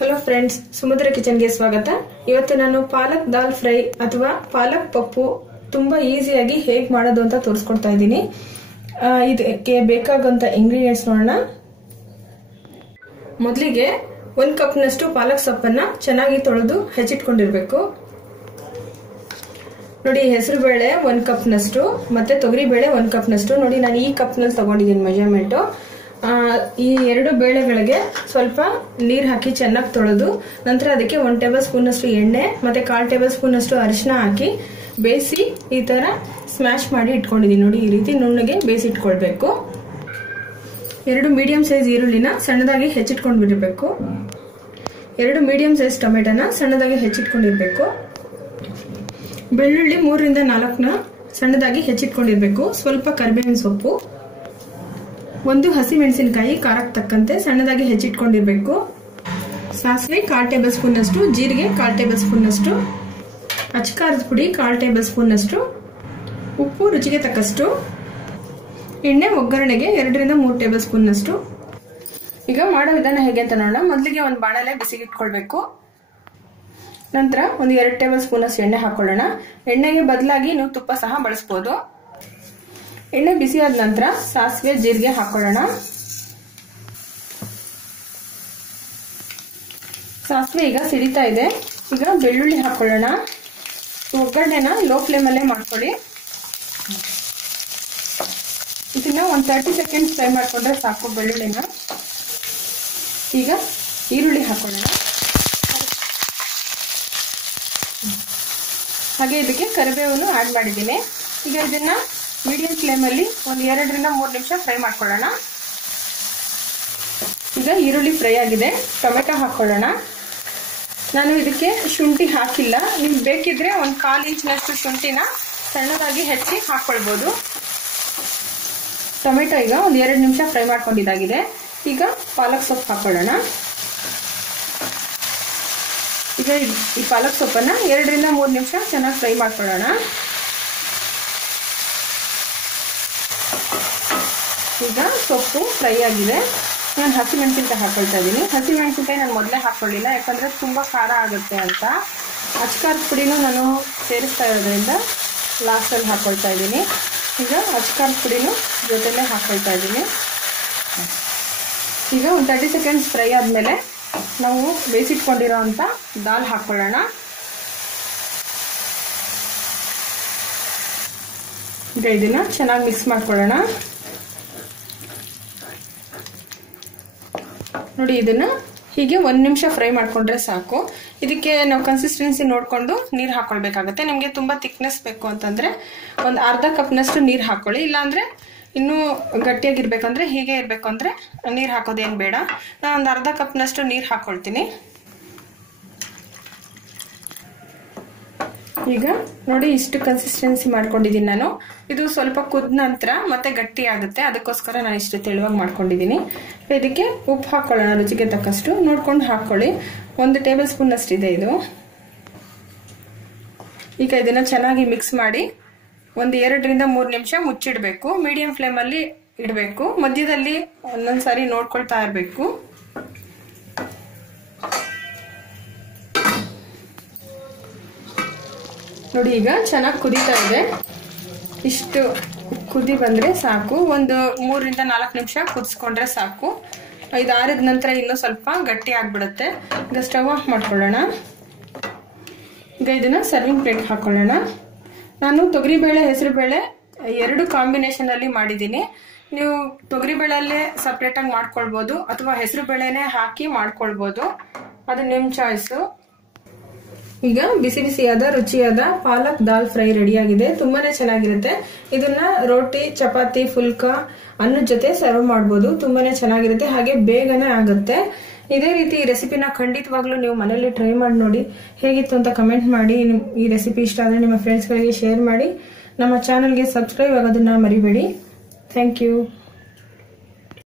Hello friends, ಸುಮದ್ರ kitchen ಗೆ ಸ್ವಾಗತ. ಇವತ್ತು ನಾನು ಪಾಲಕ್ ದಾಲ್ ಫ್ರೈ ಅಥವಾ ಪಾಲಕ್ ಪಪ್ಪು ತುಂಬಾ ಈಸಿಯಾಗಿ ಹೇಗೆ ಮಾಡೋದು ಅಂತ ತೋರಿಸ್ಕೊಡ್ತಾ ಇದ್ದೀನಿ. ಇದಕ್ಕೆ ಬೇಕಾಗುವಂತ ಇಂಗ್ರೀಡಿಯೆಂಟ್ಸ್ ನೋಡೋಣ. ಮೊದಲಿಗೆ 1 ಕಪ್ನಷ್ಟು ಪಾಲಕ್ ಸೊಪ್ಪನ್ನ ಚೆನ್ನಾಗಿ ತೊಳೆದು ಹೆಚ್ಚಿಟ್ಕೊಂಡಿರ್ಬೇಕು. ನೋಡಿ, ಹೆಸರು ಬೇಳೆ 1 ಕಪ್ನಷ್ಟು ಮತ್ತೆ ತೊಗರಿ ಬೇಳೆ 1 ಕಪ್ನಷ್ಟು. ನೋಡಿ, ನಾನು ಈ ಕಪ್ನಲ್ಲಿ ತಗೊಂಡಿದ್ದೀನಿ ಮೆಜರ್ಮೆಂಟ್. ಈ 2 ಬೇಳೆಗಳಿಗೆ ಸ್ವಲ್ಪ ನೀರು ಹಾಕಿ ಚೆನ್ನಾಗಿ ತೊಳೆದು ನಂತರ ಅದಕ್ಕೆ 1 ಟೇಬಲ್ ಸ್ಪೂನ್ ಅಷ್ಟು ಎಣ್ಣೆ ಮತ್ತೆ 1/4 ಟೇಬಲ್ ಸ್ಪೂನ್ ಅಷ್ಟು ಅರಿಶಿನ ಹಾಕಿ ಬೇಯಿಸಿ ಈ ತರ ಸ್ಮ್ಯಾಶ್ ಮಾಡಿ ಇಟ್ಕೊಂಡಿದ್ದೀನಿ. ನೋಡಿ, ಈ ರೀತಿ ನುಣ್ಣಗೆ ಬೇಯಿಸಿ ಇಟ್ಕೊಳ್ಬೇಕು. 2 ಮೀಡಿಯಂ ಸೈಜ್ ಈರುಳ್ಳಿನ ಸಣ್ಣದಾಗಿ ಹೆಚ್ಚಿಟ್ಕೊಂಡ್ಬಿಟ್ಟಿರ್ಬೇಕು. 2 ಮೀಡಿಯಂ ಸೈಜ್ ಟೊಮೆಟೊನ ಸಣ್ಣದಾಗಿ ಹೆಚ್ಚಿಟ್ಕೊಂಡಿರ್ಬೇಕು. ಬೆಳ್ಳುಳ್ಳಿ 3 ರಿಂದ 4ನ ಸಣ್ಣದಾಗಿ ಹೆಚ್ಚಿಟ್ಕೊಂಡಿರ್ಬೇಕು. ಸ್ವಲ್ಪ ಕರಿಬೇವಿನ ಸೊಪ್ಪು, 1 ಹಸಿ ಮೆಣಸಿನಕಾಯಿ ಖಾರಕ್ಕೆ ತಕ್ಕಂತೆ ಸಣ್ಣದಾಗಿ ಹೆಚ್ಚಿಟ್ಕೊಂಡಿರ್ಬೇಕು. ಸಾಸಿವೆ 1/4 ಟೇಬಲ್ ಸ್ಪೂನ್ ಅಷ್ಟು, ಜೀರಿಗೆ 1/4 ಟೇಬಲ್ ಸ್ಪೂನ್ ಅಷ್ಟು, ಅಚ್ಚಕಾರದ ಪುಡಿ 1/4 ಟೇಬಲ್ ಸ್ಪೂನ್ ಅಷ್ಟು, ಉಪ್ಪು ರುಚಿಗೆ ತಕ್ಕಷ್ಟು, ಎಣ್ಣೆ ಒಗ್ಗರಣೆಗೆ 2 ರಿಂದ 3 ಟೇಬಲ್ ಸ್ಪೂನ್ ಅಷ್ಟು. ಈಗ ಮಾಡೋ ವಿಧಾನ ಹೇಗೆ ಅಂತ ನೋಡೋಣ. ಮೊದಲಿಗೆ ಒಂದು ಬಾಣಲೆ ಬಿಸಿಗೆ ಇಟ್ಕೊಳ್ಬೇಕು. ನಂತರ 2 ಟೇಬಲ್ ಸ್ಪೂನ್ ಅಷ್ಟು ಎಣ್ಣೆ ಹಾಕೊಳ್ಳೋಣ. ಎಣ್ಣೆಗೆ ಬದಲಾಗಿ ನೀವು ತುಪ್ಪ ಸಹ ಬಳಸಬಹುದು. ಎಣ್ಣೆ ಬಿಸಿ ಆದ ನಂತರ ಸಾಸಿವೆ ಜೀರಿಗೆ ಹಾಕೊಳ್ಳೋಣ. ಸಾಸಿವೆ ಈಗ ಸಿಡಿತಾ ಇದೆ. ಈಗ ಬೆಳ್ಳುಳ್ಳಿ ಹಾಕೊಳ್ಳೋಣ. ಒಗ್ಗರಣೆನ ಲೋ ಫ್ಲೇಮ್ ಅಲ್ಲೇ ಮಾಡ್ಕೊಳ್ಳಿ. ಇದನ್ನ ಒಂದು 30 ಸೆಕೆಂಡ್ಸ್ ಫ್ರೈ ಮಾಡ್ಕೊಂಡ್ರೆ ಸಾಕು ಬೆಳ್ಳುಳ್ಳಿನ. ಈಗ ಈರುಳ್ಳಿ ಹಾಕೊಳ್ಳೋಣ. ಹಾಗೆ ಇದಕ್ಕೆ ಕರಿಬೇವನ್ನು ಆಡ್ ಮಾಡಿದ್ದೀನಿ. ಈಗ ಇದನ್ನ ಮೀಡಿಯಂ ಫ್ಲೇಮ್ ಅಲ್ಲಿ 2 ರಿಂದ 3 ನಿಮಿಷ ಫ್ರೈ ಮಾಡ್ಕೊಳ್ಳೋಣ. ಈಗ ಈರುಳ್ಳಿ ಫ್ರೈ ಆಗಿದೆ. ಟೊಮೆಟೊ ಹಾಕೊಳ್ಳೋಣ. ನಾನು ಇದಕ್ಕೆ ಶುಂಠಿ ಹಾಕಿಲ್ಲ. ನಿಮ್ಗೆ ಬೇಕಿದ್ರೆ 1/4 ಇಂಚಿನಷ್ಟು ಶುಂಠಿನ ಸಣ್ಣದಾಗಿ ಹೆಚ್ಚಿ ಹಾಕೊಳ್ಬಹುದು. ಟೊಮೆಟೊ ಈಗ 2 ನಿಮಿಷ ಫ್ರೈ ಮಾಡ್ಕೊಂಡಿದ್ದಾಗಿದೆ. ಈಗ ಪಾಲಕ್ ಸೊಪ್ಪು ಹಾಕೊಳ್ಳೋಣ. ಈಗ ಈ ಪಾಲಕ್ ಸೊಪ್ಪನ್ನ 2 ರಿಂದ 3 ನಿಮಿಷ ಚೆನ್ನಾಗಿ ಫ್ರೈ ಮಾಡ್ಕೊಳ್ಳೋಣ. ಈಗ ಸೊಪ್ಪು ಫ್ರೈ ಆಗಿದೆ. ನಾನು ಹಸಿಮೆಣಸಿನಕಾಯಿ ಹಾಕೊಳ್ತಾ ಇದ್ದೀನಿ. ಹಸಿಮೆಣಸಿನಕಾಯಿ ನಾನು ಮೊದಲೇ ಹಾಕೊಳ್ಳಿಲ್ಲ, ಯಾಕಂದ್ರೆ ತುಂಬಾ ಖಾರ ಆಗುತ್ತೆ ಅಂತ. ಅಚ್ಚಕಾರದ ಪುಡಿನೂ ನಾನು ಸೇರಿಸ್ತಾ ಇರೋದ್ರಿಂದ ಲಾಸ್ಟಲ್ಲಿ ಹಾಕೊಳ್ತಾ ಇದ್ದೀನಿ. ಈಗ ಅಚ್ಚಕಾರದ ಪುಡಿನೂ ಜೊತೆಲೇ ಹಾಕೊಳ್ತಾ ಇದ್ದೀನಿ. ಈಗ ಒಂದು 30 ಸೆಕೆಂಡ್ಸ್ ಫ್ರೈ ಆದಮೇಲೆ ನಾವು ಬೇಯಿಸಿಟ್ಕೊಂಡಿರೋ ಅಂಥ ದಾಲ್ ಹಾಕೊಳ್ಳೋಣ. ಈಗ ಇದನ್ನ ಚೆನ್ನಾಗಿ ಮಿಕ್ಸ್ ಮಾಡ್ಕೊಳ್ಳೋಣ. ನೋಡಿ, ಇದನ್ನ ಹೀಗೆ 1 ನಿಮಿಷ ಫ್ರೈ ಮಾಡ್ಕೊಂಡ್ರೆ ಸಾಕು. ಇದಕ್ಕೆ ನಾವು ಕನ್ಸಿಸ್ಟೆನ್ಸಿ ನೋಡಿಕೊಂಡು ನೀರು ಹಾಕೊಳ್ಬೇಕಾಗತ್ತೆ. ನಿಮಗೆ ತುಂಬಾ ಥಿಕ್ನೆಸ್ ಬೇಕು ಅಂತಂದ್ರೆ ಒಂದು ಅರ್ಧ ಕಪ್ನಷ್ಟು ನೀರು ಹಾಕೊಳ್ಳಿ. ಇಲ್ಲಾಂದ್ರೆ ಇನ್ನೂ ಗಟ್ಟಿಯಾಗಿರ್ಬೇಕಂದ್ರೆ, ಹೀಗೆ ಇರಬೇಕು ಅಂದ್ರೆ ನೀರು ಹಾಕೋದೇನು ಬೇಡ. ನಾನು ಒಂದು ಅರ್ಧ ಕಪ್ನಷ್ಟು ನೀರು ಹಾಕೊಳ್ತೀನಿ. ಈಗ ನೋಡಿ, ಇಷ್ಟು ಕನ್ಸಿಸ್ಟೆನ್ಸಿ ಮಾಡ್ಕೊಂಡಿದ್ದೀನಿ ನಾನು. ಇದು ಸ್ವಲ್ಪ ಕುದ್ದ ನಂತರ ಮತ್ತೆ ಗಟ್ಟಿ ಆಗುತ್ತೆ, ಅದಕ್ಕೋಸ್ಕರ ನಾನು ಇಷ್ಟು ತೆಳುವಾಗಿ ಮಾಡ್ಕೊಂಡಿದ್ದೀನಿ. ಇದಕ್ಕೆ ಉಪ್ಪು ಹಾಕೊಳ್ಳೋಣ. ರುಚಿಗೆ ತಕ್ಕಷ್ಟು ನೋಡ್ಕೊಂಡು ಹಾಕೊಳ್ಳಿ. 1 ಟೇಬಲ್ ಸ್ಪೂನ್ ಅಷ್ಟಿದೆ ಇದು. ಈಗ ಇದನ್ನ ಚೆನ್ನಾಗಿ ಮಿಕ್ಸ್ ಮಾಡಿ 2 ರಿಂದ 3 ನಿಮಿಷ ಮುಚ್ಚಿಡ್ಬೇಕು. ಮೀಡಿಯಂ ಫ್ಲೇಮ್ ಅಲ್ಲಿ ಇಡಬೇಕು. ಮಧ್ಯದಲ್ಲಿ ಒಂದೊಂದ್ಸಾರಿ ನೋಡ್ಕೊಳ್ತಾ ಇರಬೇಕು. ನೋಡಿ, ಈಗ ಚೆನ್ನಾಗಿ ಕುದೀತಾ ಇದೆ. ಇಷ್ಟು ಕುದಿ ಬಂದ್ರೆ ಸಾಕು. ಒಂದು 3 ರಿಂದ 4 ನಿಮಿಷ ಕುದಿಸ್ಕೊಂಡ್ರೆ ಸಾಕು. ಇದು ಆರಿದ ನಂತರ ಇನ್ನೂ ಸ್ವಲ್ಪ ಗಟ್ಟಿ ಆಗ್ಬಿಡುತ್ತೆ. ಈಗ ಸ್ಟವ್ ಆಫ್ ಮಾಡ್ಕೊಳ್ಳೋಣ. ಈಗ ಇದನ್ನ ಸರ್ವಿಂಗ್ ಪ್ಲೇಟ್ ಹಾಕೊಳ್ಳೋಣ. ನಾನು ತೊಗರಿಬೇಳೆ ಹೆಸರು ಬೇಳೆ 2 ಕಾಂಬಿನೇಷನ್ ಅಲ್ಲಿ ಮಾಡಿದ್ದೀನಿ. ನೀವು ತೊಗರಿಬೇಳೆಲ್ಲೇ ಸಪ್ರೇಟ್ ಆಗಿ ಮಾಡ್ಕೊಳ್ಬಹುದು ಅಥವಾ ಹೆಸರು ಬೇಳೆನೆ ಹಾಕಿ ಮಾಡ್ಕೊಳ್ಬಹುದು, ಅದು ನಿಮ್ಮ ಚಾಯ್ಸು. ಈಗ ಬಿಸಿ ಬಿಸಿಯಾದ ರುಚಿಯಾದ ಪಾಲಕ್ ದಾಲ್ ಫ್ರೈ ರೆಡಿ ಆಗಿದೆ. ತುಂಬಾನೇ ಚೆನ್ನಾಗಿರುತ್ತೆ. ಇದನ್ನ ರೋಟಿ, ಚಪಾತಿ, ಫುಲ್ಕಾ ಅನ್ನದ ಜೊತೆ ಸರ್ವ್ ಮಾಡಬಹುದು. ತುಂಬಾನೇ ಚೆನ್ನಾಗಿರುತ್ತೆ, ಹಾಗೆ ಬೇಗನೆ ಆಗುತ್ತೆ. ಇದೇ ರೀತಿ ಈ ರೆಸಿಪಿನ ಖಂಡಿತವಾಗ್ಲೂ ನೀವು ಮನೆಯಲ್ಲಿ ಟ್ರೈ ಮಾಡಿ ನೋಡಿ. ಹೇಗಿತ್ತು ಅಂತ ಕಮೆಂಟ್ ಮಾಡಿ. ಈ ರೆಸಿಪಿ ಇಷ್ಟ ಆದರೆ ನಿಮ್ಮ ಫ್ರೆಂಡ್ಸ್ಗಳಿಗೆ ಶೇರ್ ಮಾಡಿ. ನಮ್ಮ ಚಾನಲ್ಗೆ ಸಬ್ಸ್ಕ್ರೈಬ್ ಆಗೋದನ್ನ ಮರಿಬೇಡಿ. Thank you.